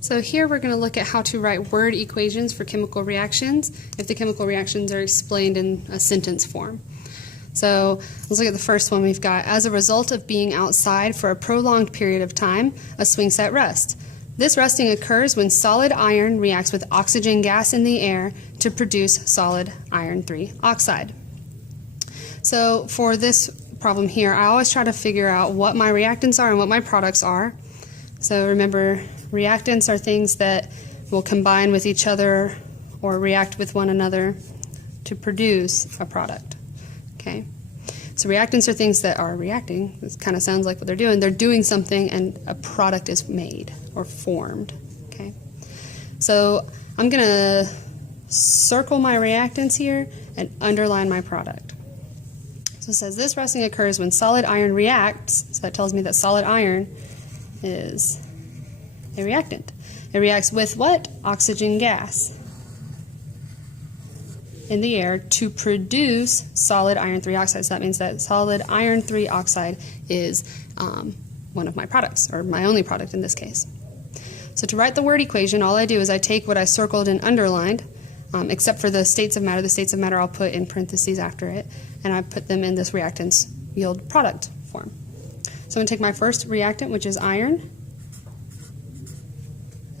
So here we're going to look at how to write word equations for chemical reactions if the chemical reactions are explained in a sentence form. So let's look at the first one we've got. As a result of being outside for a prolonged period of time, a swing set rusts. This rusting occurs when solid iron reacts with oxygen gas in the air to produce solid iron 3 oxide. So for this problem here, I always try to figure out what my reactants are and what my products are. So remember, reactants are things that will combine with each other or react with one another to produce a product. Okay? So reactants are things that are reacting. This kind of sounds like what they're doing. They're doing something and a product is made or formed. Okay? So I'm going to circle my reactants here and underline my product. So it says this rusting occurs when solid iron reacts. So that tells me that solid iron is a reactant. It reacts with what? Oxygen gas in the air to produce solid iron 3 oxide. So that means that solid iron 3 oxide is one of my products, or my only product in this case. So to write the word equation, all I do is I take what I circled and underlined, except for the states of matter. The states of matter I'll put in parentheses after it, and I put them in this reactants yield product form. So I'm going to take my first reactant, which is iron.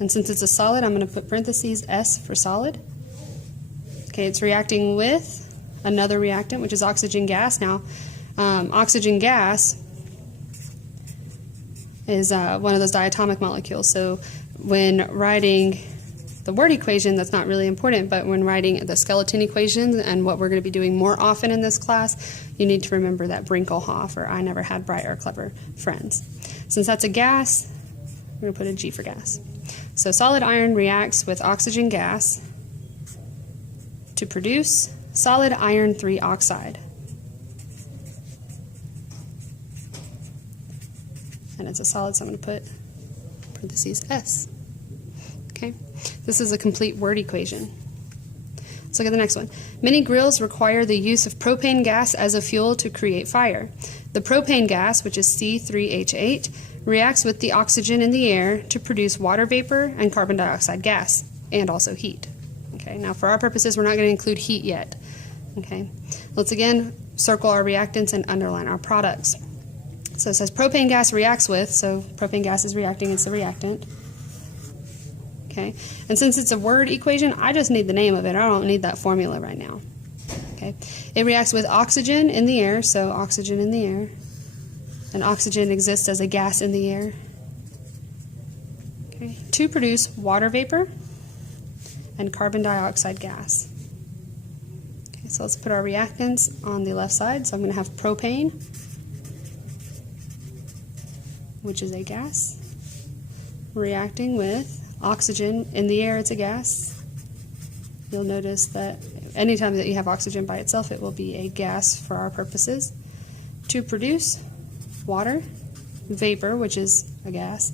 And since it's a solid, I'm going to put parentheses S for solid. Okay, it's reacting with another reactant, which is oxygen gas. Now, oxygen gas is one of those diatomic molecules. So when writing the word equation, that's not really important, but when writing the skeleton equation and what we're going to be doing more often in this class, you need to remember that Brinkelhoff, or I never had bright or clever friends. Since that's a gas, we're going to put a G for gas. So solid iron reacts with oxygen gas to produce solid iron 3 oxide. And it's a solid, so I'm going to put parentheses S. Okay, this is a complete word equation. Let's look at the next one. Many grills require the use of propane gas as a fuel to create fire. The propane gas, which is C3H8, reacts with the oxygen in the air to produce water vapor and carbon dioxide gas, and also heat. Okay, now for our purposes, we're not going to include heat yet. Okay, let's again circle our reactants and underline our products. So it says propane gas reacts with, so propane gas is reacting, it's the reactant. Okay, and since it's a word equation, I just need the name of it. I don't need that formula right now. Okay, it reacts with oxygen in the air, so oxygen in the air. And oxygen exists as a gas in the air. Okay, to produce water vapor and carbon dioxide gas. Okay, so let's put our reactants on the left side. So I'm going to have propane, which is a gas, reacting with oxygen in the air. It's a gas. You'll notice that anytime that you have oxygen by itself, it will be a gas for our purposes. To produce water vapor, which is a gas,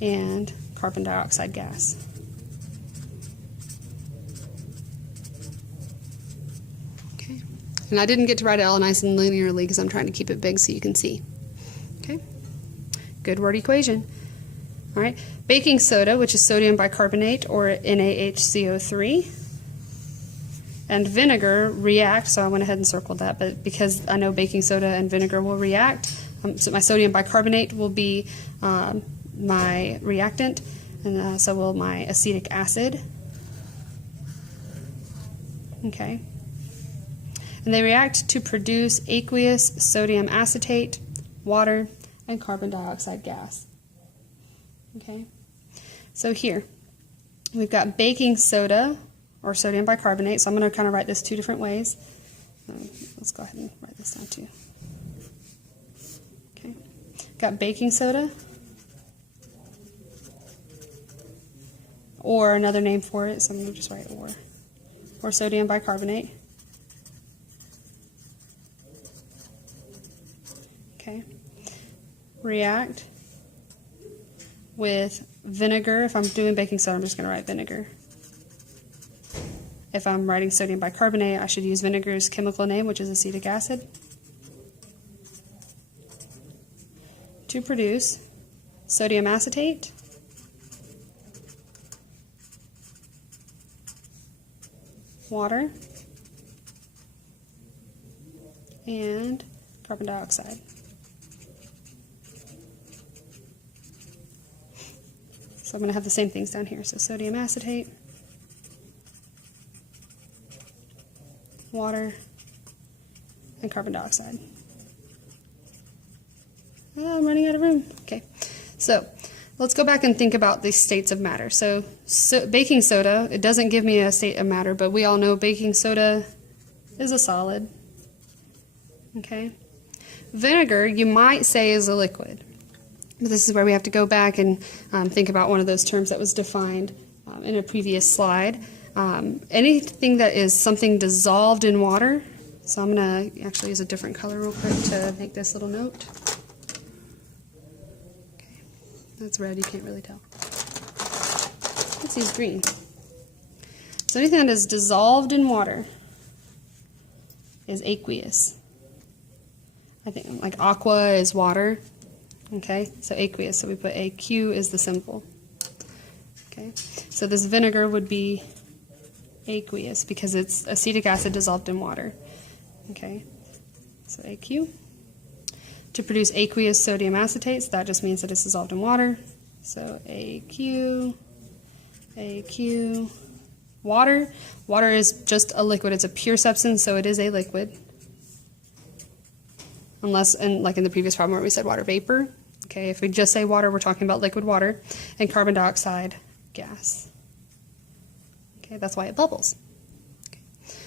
and carbon dioxide gas. Okay, and I didn't get to write it all nice and linearly because I'm trying to keep it big so you can see. Okay, good word equation. All right, baking soda, which is sodium bicarbonate or NaHCO3, and vinegar react, so I went ahead and circled that, but because I know baking soda and vinegar will react, so my sodium bicarbonate will be my reactant, and so will my acetic acid. Okay. And they react to produce aqueous sodium acetate, water, and carbon dioxide gas. Okay. So here, we've got baking soda, or sodium bicarbonate, so I'm going to kind of write this two different ways. Let's go ahead and write this down too. Okay, got baking soda, or another name for it, so I'm going to just write or sodium bicarbonate. Okay, react with vinegar. If I'm doing baking soda, I'm just going to write vinegar. If I'm writing sodium bicarbonate, I should use vinegar's chemical name, which is acetic acid, to produce sodium acetate water, and carbon dioxide. So I'm going to have the same things down here. So sodium acetate, water, and carbon dioxide. Oh, I'm running out of room. Okay, so let's go back and think about the states of matter. So baking soda, it doesn't give me a state of matter, but we all know baking soda is a solid. Okay, vinegar, you might say, is a liquid. But this is where we have to go back and think about one of those terms that was defined in a previous slide. Anything that is something dissolved in water. So I'm going to actually use a different color real quick to make this little note. Okay, that's red, you can't really tell. Let's use green. So anything that is dissolved in water is aqueous. I think like aqua is water. Okay, so aqueous, so we put AQ is the symbol. Okay, so this vinegar would be aqueous because it's acetic acid dissolved in water. Okay, so AQ. To produce aqueous sodium acetate, so that just means that it's dissolved in water. So AQ, AQ. Water. Water is just a liquid. It's a pure substance, so it is a liquid. Unless, and like in the previous problem where we said water vapor. Okay, if we just say water, we're talking about liquid water. And carbon dioxide, gas. Okay, that's why it bubbles. Okay.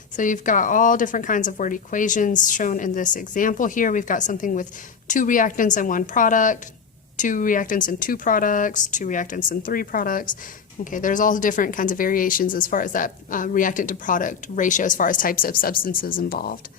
So you've got all different kinds of word equations shown in this example here. We've got something with 2 reactants and 1 product, 2 reactants and 2 products, 2 reactants and 3 products. Okay, there's all different kinds of variations as far as that reactant to product ratio as far as types of substances involved.